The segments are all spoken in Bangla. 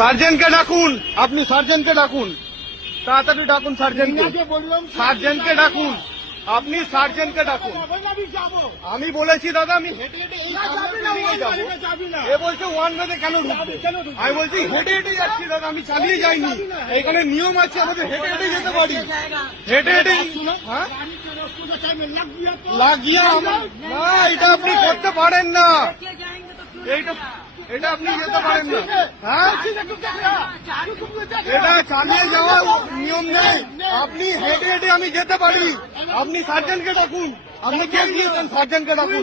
সার্জেন্টকে ডাকুন, আপনি সার্জেন্টকে ডাকুন, তাড়াতাড়ি ডাকুন সার্জেন্টকে। সার্জেন্টকে ডাকুন, আপনি সার্জেন্টকে ডাকুন। আমি বলেছি দাদা আমি হেঁটে হেঁটে যাবো, এ বলছে ওয়ান ওয়েতে কেন ঢুকবে? আমি বলছি হেঁটে হেঁটে যাচ্ছি দাদা, আমি চালিয়ে যাইনি। এখানে নিয়ম আছে, আমাদের হেঁটে হেঁটে যেতে পারি। হেঁটে হেঁটে হ্যাঁ লাগিয়ে আমার না, এটা আপনি করতে পারেন না, এটা আপনি যেতে পারেন না। হ্যাঁ এটা চালিয়ে যাওয়ার নিয়ম নেই, আপনি হেঁটে হেঁটে আমি যেতে পারি। আপনি সার্জেন্টকে ডাকুন, আপনি কে দিয়েছেন? সার্জেন্টকে ডাকুন,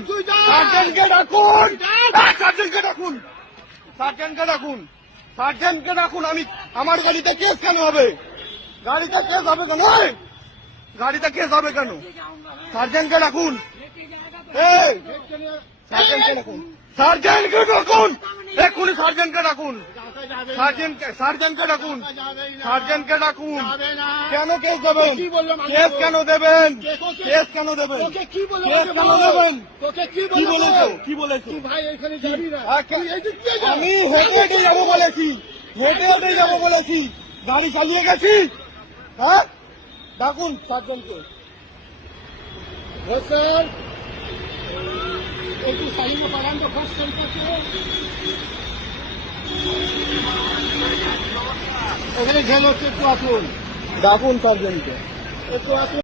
সার্জেন্টকে ডাকুন, সার্জেন্টকে ডাকুন, সার্জেন্টকে ডাকুন, সার্জেন্টকে ডাকুন। আমি আমার গাড়িতে কেস কেন হবে? গাড়িতে কেস হবে কেন? গাড়িতে কেস হবে কেন? সার্জেন্টকে ডাকুন, সার্জেন্টকে ডাকুন, সার্জেন্টকে ডাকুন, এক্ষুনি সার্জেন্টকে ডাকুন, সার্জেন্টকে ডাকুন, সার্জেন্টকে ডাকুন। কেন কেস দেবেন? কেস কেন দেবেন? কেস কেন দেবেন? কেস কেন দেবেন? কি বলেছো? কি বলেছো? আমি হেঁটে হেঁটে যাবো বলেছি, হেঁটে হেঁটে যাবো বলেছি, গাড়ি চালিয়ে গেছি। হ্যাঁ ডাকুন সার্জেন্টকে। স্যার একটু সাইডে পাঠান তো, ফার্স্ট সেন্টারকে এখানে ঘেল হচ্ছে, একটু আসুন, ডাকুন সার্জেন্টকে, একটু আসুন।